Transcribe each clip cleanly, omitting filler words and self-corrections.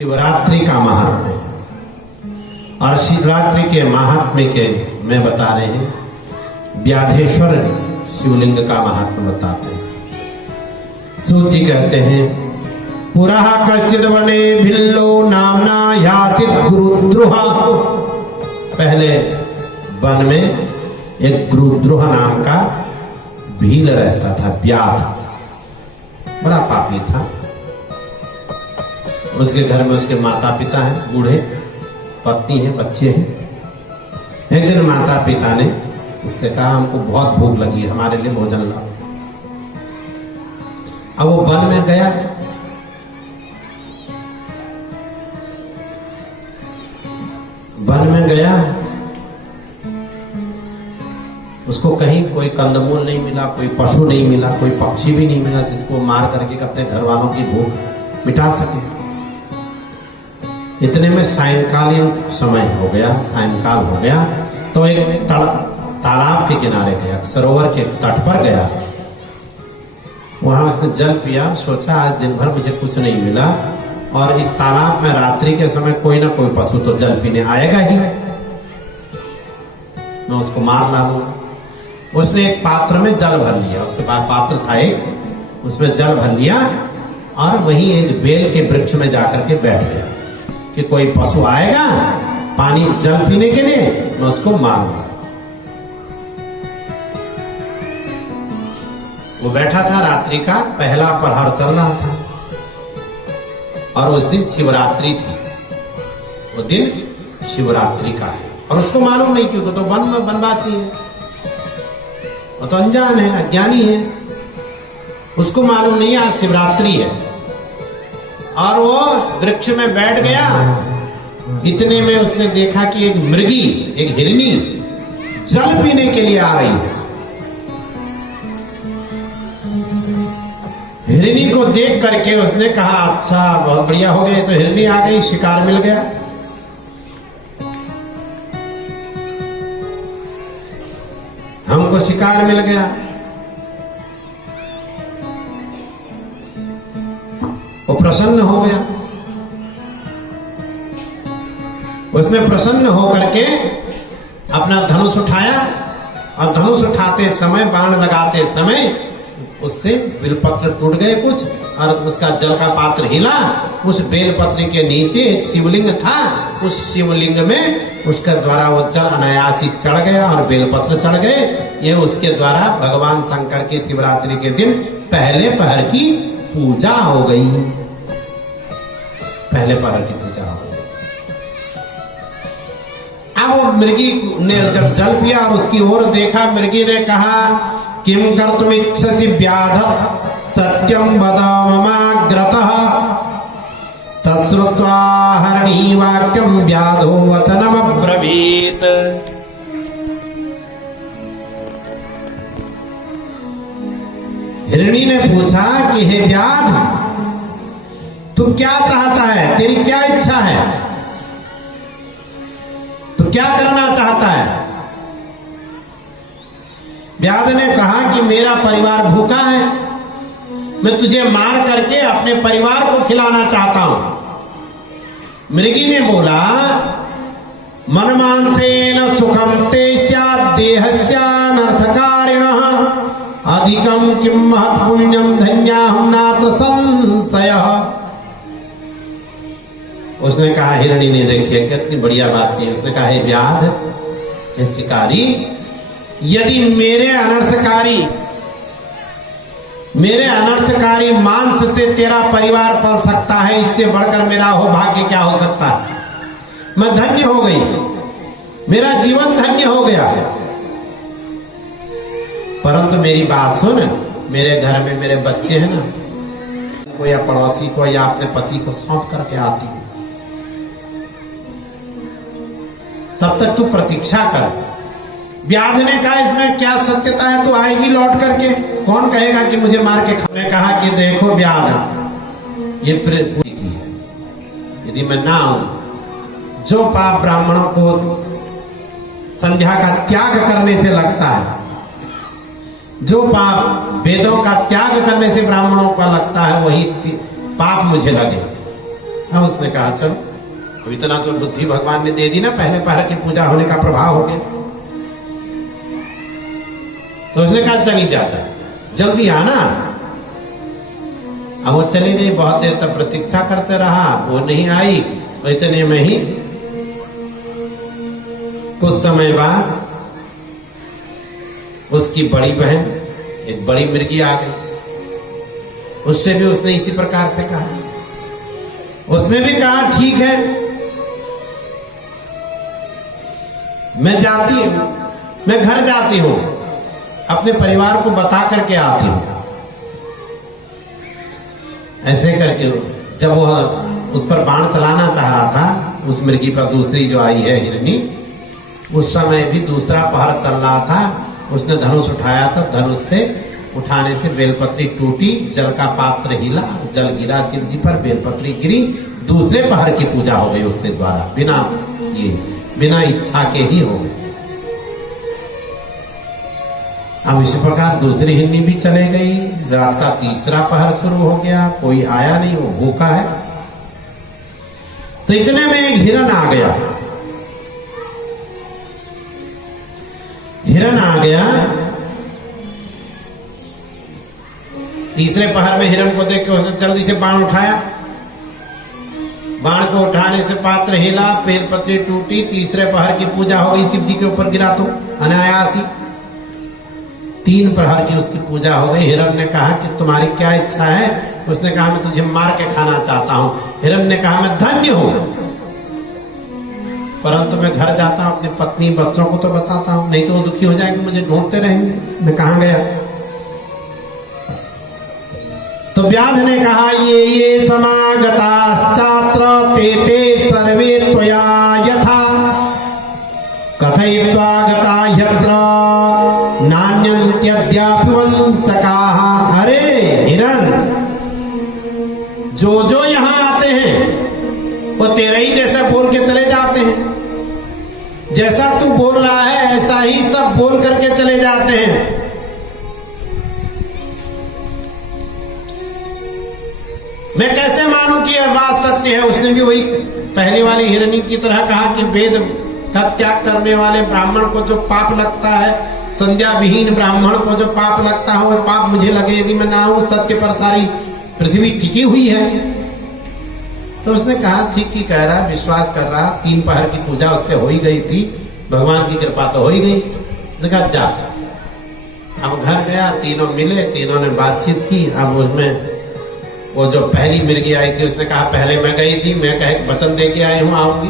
शिवरात्रि का महात्म्य है और शिवरात्रि के महात्म्य के में बता रहे हैं। व्याधेश्वर शिवलिंग का महात्म्य बताते हैं। सूची कहते हैं, पुरा कश्चिद वने भिल्लो नामना यासित गुरुद्रुहा। पहले वन में एक गुरुद्रुह नाम का भील रहता था, व्याध, बड़ा पापी था। उसके घर में उसके माता पिता हैं, बूढ़े, पत्नी है, बच्चे हैं। एक दिन माता पिता ने उससे कहा, हमको बहुत भूख लगी है, हमारे लिए भोजन लाओ। अब वो वन में गया, वन में गया, उसको कहीं कोई कंदमूल नहीं मिला, कोई पशु नहीं मिला, कोई पक्षी भी नहीं मिला जिसको मार करके अपने घर वालों की भूख मिटा सके। इतने में सायंकालीन समय हो गया, सायंकाल हो गया, तो एक तालाब के किनारे गया, सरोवर के तट पर गया। वहां उसने जल पिया, सोचा आज दिन भर मुझे कुछ नहीं मिला और इस तालाब में रात्रि के समय कोई ना कोई पशु तो जल पीने आएगा ही, मैं उसको मार डालूंगा। उसने एक पात्र में जल भर लिया, उसके बाद पात्र था एक, उसमें जल भर लिया और वहीं एक बेल के वृक्ष में जाकर के बैठ गया कि कोई पशु आएगा पानी जल पीने के लिए, मैं उसको मारूंगा। वो बैठा था, रात्रि का पहला प्रहर चल रहा था और उस दिन शिवरात्रि थी। वो दिन शिवरात्रि का है और उसको मालूम नहीं, क्योंकि तो वनवासी है, वो तो अनजान है, अज्ञानी है, उसको मालूम नहीं आज शिवरात्रि है। और वो वृक्ष में बैठ गया। इतने में उसने देखा कि एक मृगी, एक हिरनी जल पीने के लिए आ रही है। हिरनी को देख करके उसने कहा, अच्छा बहुत बढ़िया हो गए, तो हिरनी आ गई, शिकार मिल गया। हमको शिकार मिल गया। वो प्रसन्न हो गया। उसने प्रसन्न होकर के अपना धनुष उठाया और धनुष उठाते समय, बाण लगाते समय उससे बेलपत्र टूट गए कुछ, और उसका जल का पात्र हिला। उस बेलपत्र के नीचे एक शिवलिंग था, उस शिवलिंग में उसके द्वारा वो जल अनायास ही चढ़ गया और बेलपत्र चढ़ गए। ये उसके द्वारा भगवान शंकर की शिवरात्रि के दिन पहले पहर की पूजा हो गई, पहले पहर की पूजा हो गई। अब वो मृगी ने जब जल पिया और उसकी ओर देखा, मृगी ने कहा, किम कर्तुम इच्छसि व्याध सत्यम वद ममाग्रतः। तश्रुत्वा हरिणी वाक्यम व्याधो वचनम अब्रवीत। हिरणी ने पूछा कि हे व्याध, तू क्या चाहता है, तेरी क्या इच्छा है, तू क्या करना चाहता है? व्याध ने कहा कि मेरा परिवार भूखा है, मैं तुझे मार करके अपने परिवार को खिलाना चाहता हूं। मृगी ने बोला, मनमांसेन सुखम ते स्यात् देहस्यानर्थकारिणः अधिकम किम महत् पुण्यम धन्याहं नात्र संशयः। उसने कहा, हिरणी ने देखिए कितनी बढ़िया बात की। उसने कहा, हे व्याध, हे शिकारी, यदि मेरे अनर्थकारी मांस से तेरा परिवार पल सकता है, इससे बढ़कर मेरा हो भाग्य क्या हो सकता है। मैं धन्य हो गई, मेरा जीवन धन्य हो गया। परंतु मेरी बात सुन, मेरे घर में मेरे बच्चे हैं ना, को या पड़ोसी को या अपने पति को सौंप करके आती हूं, तब तक तू प्रतीक्षा कर। व्याध ने कहा, इसमें क्या सत्यता है, तू आएगी लौट करके, कौन कहेगा कि मुझे मार के खाने। कहा कि देखो व्याध, ये पूरी की है, यदि मैं ना आऊं, जो पाप ब्राह्मणों को संध्या का त्याग करने से लगता है, जो पाप वेदों का त्याग करने से ब्राह्मणों का लगता है, वही पाप मुझे लगे। हाँ, उसने कहा चलो, अब इतना तो बुद्धि भगवान ने दे दी ना, पहले पहर की पूजा होने का प्रभाव हो गया। तो उसने कहा चली चाचा जल्दी आना। अब वो चली गई, बहुत देर तक प्रतीक्षा करते रहा, वो नहीं आई। तो इतने में ही कुछ समय बाद उसकी बड़ी बहन, एक बड़ी मिर्गी आ गई। उससे भी उसने इसी प्रकार से कहा। उसने भी कहा ठीक है, मैं जाती हूं, मैं घर जाती हूं, अपने परिवार को बता करके आती हूं। ऐसे करके जब वो उस पर बाण चलाना चाह रहा था, उस मिर्गी पर दूसरी जो आई है हिरनी, उस समय भी दूसरा पहर चल रहा था। उसने धनुष उठाया था, धनुष से उठाने से बेलपत्री टूटी, जल का पात्र हिला, जल गिरा शिव जी पर, बेलपत्री गिरी, दूसरे पहर की पूजा हो गई उससे द्वारा, बिना इच्छा के ही हो गई। अब इस प्रकार दूसरी हिरनी भी चले गई। रात का तीसरा पहर शुरू हो गया, कोई आया नहीं, वो भूखा है। तो इतने में एक हिरन आ गया। हिरन आ गया, तीसरे पहर में हिरन को देख के उसने जल्दी से बाण उठाया। बाण को उठाने से पात्र हिला, बेलपत्री टूटी, तीसरे पहर की पूजा हो गई, शिव जी के ऊपर गिरा तो अनायासी। 3 प्रहर की उसकी पूजा हो गई। हिरन ने कहा कि तुम्हारी क्या इच्छा है? उसने कहा मैं तुझे मार के खाना चाहता हूं। हिरन ने कहा मैं धन्य हूं, परंतु मैं घर जाता हूं, अपनी पत्नी बच्चों को तो बताता हूं, नहीं तो वो दुखी हो जाएंगे, मुझे ढूंढते रहेंगे मैं कहां गया। तो व्याध ने कहा ये समागताश्चात्र ते ते सर्वे त्वया यथा कथयित्वा गता ह्यत्र नान्यन्त्यद्यापि वंचकाः। अरे हिरन, जो यहां आते हैं वो तेरे ही जैसा बोल के चले जाते हैं। जैसा तू बोल रहा है ऐसा ही सब बोल करके चले जाते हैं। मैं कैसे मानूं कि यह बात सत्य है? उसने भी वही पहले वाली हिरनी की तरह कहा कि वेद का त्याग करने वाले ब्राह्मण को जो पाप लगता है, संध्या विहीन ब्राह्मण को जो पाप लगता है, वो पाप मुझे लगे यदि मैं ना हूं। सत्य पर सारी पृथ्वी टिकी हुई है। तो उसने कहा ठीक ही कह रहा, विश्वास कर रहा। 3 पहर की पूजा उससे हो ही गई थी, भगवान की कृपा तो हो ही गई। देखा जा, अब घर गया, तीनों मिले, तीनों ने बातचीत की। अब उसमें वो जो पहली मिर्गी आई थी उसने कहा पहले मैं गई थी, मैं कहे वचन दे के आई हूं आऊंगी,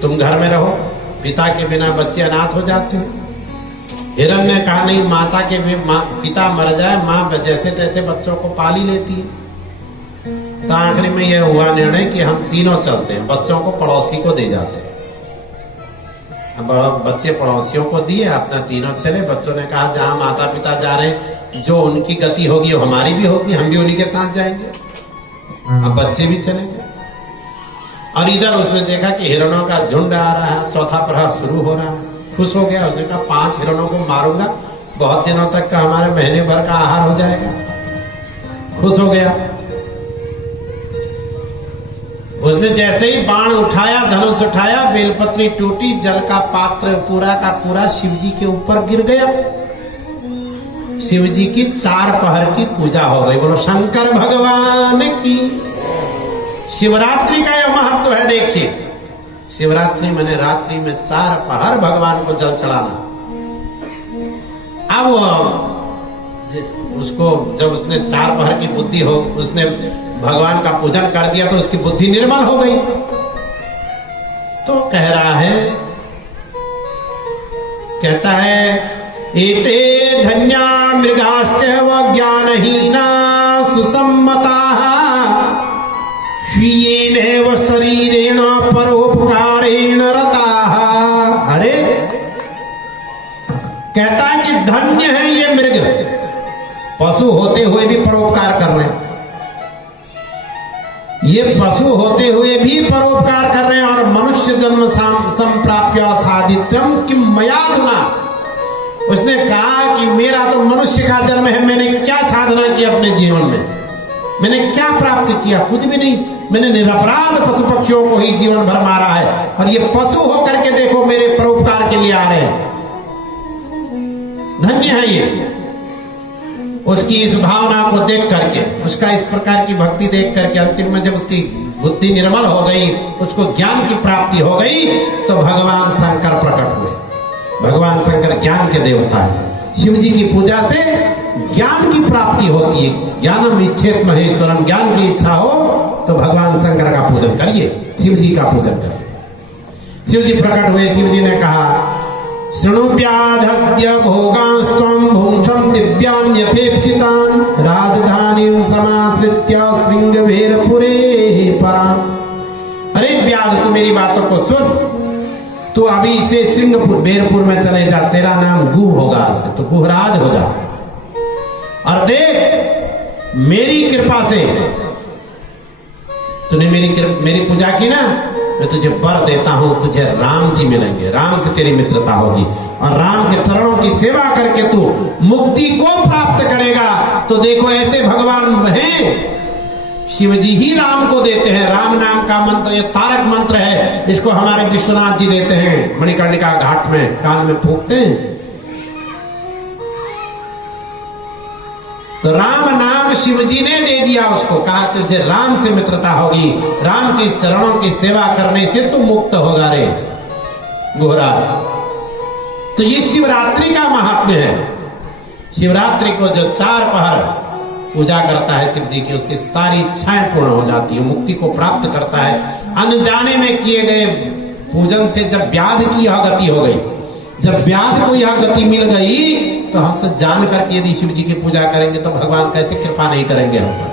तुम घर में रहो, पिता के बिना बच्चे अनाथ हो जाते हैं। हिरन ने कहा नहीं, माता के भी पिता मर जाए, माँ जैसे तैसे बच्चों को पाली लेती है। तो आखिरी में यह हुआ निर्णय कि हम तीनों चलते हैं, बच्चों को पड़ोसी को दे जाते हैं। अब बच्चे पड़ोसियों को दिए, अपना तीनों चले। बच्चों ने कहा जहां माता पिता जा रहे हैं, जो उनकी गति होगी वो हमारी भी होगी, हम भी उन्हीं के साथ जाएंगे। अब बच्चे भी चले गए। और इधर उसने देखा कि हिरणों का झुंड आ रहा है, चौथा प्रहर शुरू हो रहा है। खुश हो गया, उसने कहा 5 हिरणों को मारूंगा, बहुत दिनों तक का हमारे महीने भर का आहार हो जाएगा। खुश हो गया। उसने जैसे ही बाण उठाया, धनुष उठाया, बेलपत्री टूटी, जल का पात्र पूरा का पूरा शिव जी के ऊपर गिर गया। शिव जी की 4 पहर की पूजा हो गई। बोलो शंकर भगवान की। शिवरात्रि का यह महत्व है। देखिए, शिवरात्रि मैंने रात्रि में 4 पहर भगवान को जल चढ़ाना। अब उसको जब उसने 4 पहर की बुद्धि हो, उसने भगवान का पूजन कर दिया तो उसकी बुद्धि निर्मल हो गई। तो कह रहा है, कहता है एते धन्या मृगाश्च व ज्ञानहीना सुसम्मताः स्वीयेनैव शरीरेण परोपकारेण रताः। अरे कहता है कि धन्य है ये मृग, पशु होते हुए भी परोपकार कर रहे हैं। ये पशु होते हुए भी परोपकार कर रहे हैं। और मनुष्य जन्म संप्राप्य साधित्यम किम मयाधुना। उसने कहा कि मेरा तो मनुष्य का जन्म है, मैंने क्या साधना की अपने जीवन में, मैंने क्या प्राप्त किया? कुछ भी नहीं। मैंने निरपराध पशु पक्षियों को ही जीवन भर मारा है, और ये पशु होकर के देखो मेरे परोपकार के लिए आ रहे हैं। धन्य है ये। उसकी इस भावना को देख करके, उसका इस प्रकार की भक्ति देख करके अंतिम में जब उसकी बुद्धि निर्मल हो गई, उसको ज्ञान की प्राप्ति हो गई, तो भगवान शंकर प्रकट हुए। भगवान शंकर ज्ञान के देवता है। शिव जी की पूजा से ज्ञान की प्राप्ति होती है। ज्ञानम इच्छेत महेश्वरम, ज्ञान की इच्छा हो तो भगवान शंकर का पूजन करिए, शिव जी का पूजन करिए। शिव जी प्रकट हुए। शिव जी ने कहा, शृणुप्याधद्य भोगास्त्वं भुंसं दिव्यान् यथेप्सितान् राजधानीं समाश्रित्य श्रृंगबेरपुरे पराम्। अरे व्याध, तू मेरी बातों को सुन। तू अभी से श्रृंगबेरपुर में चले जा, तेरा नाम गु होगा, आज से तो गुहराज हो जा। और देख, मेरी कृपा से तूने मेरी पूजा की ना, मैं तुझे वर देता हूं, तुझे राम जी मिलेंगे, राम से तेरी मित्रता होगी, और राम के चरणों की सेवा करके तू मुक्ति को प्राप्त करेगा। तो देखो, ऐसे भगवान हैं, शिव जी ही राम को देते हैं। राम नाम का मंत्र, ये तारक मंत्र है, इसको हमारे विश्वनाथ जी देते हैं, मणिकर्णिका घाट में कान में फूंकते हैं। तो राम नाम शिव जी ने दे दिया उसको, कहा तुझे राम से मित्रता होगी, राम के चरणों की सेवा करने से तू मुक्त होगा रे गुहराज। तो ये शिवरात्रि का महात्म्य है। शिवरात्रि को जो 4 पहर पूजा करता है शिव जी की, उसकी सारी इच्छाएं पूर्ण हो जाती है, मुक्ति को प्राप्त करता है। अनजाने में किए गए पूजन से जब व्याध की यह गति हो गई, जब व्याध को यह गति मिल गई, तो हम तो जान करके यदि शिव जी की पूजा करेंगे तो भगवान कैसे कृपा नहीं करेंगे हम पर।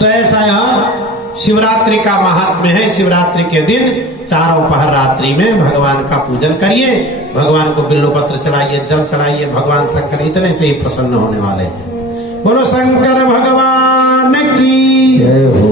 तो ऐसा यह शिवरात्रि का महात्म्य है। शिवरात्रि के दिन 4 पहर रात्रि में भगवान का पूजन करिए, भगवान को बिल्वपत्र चढ़ाइए, जल चढ़ाइए। भगवान शंकर इतने से ही प्रसन्न होने वाले हैं। बोलो शंकर भगवान की जय हो।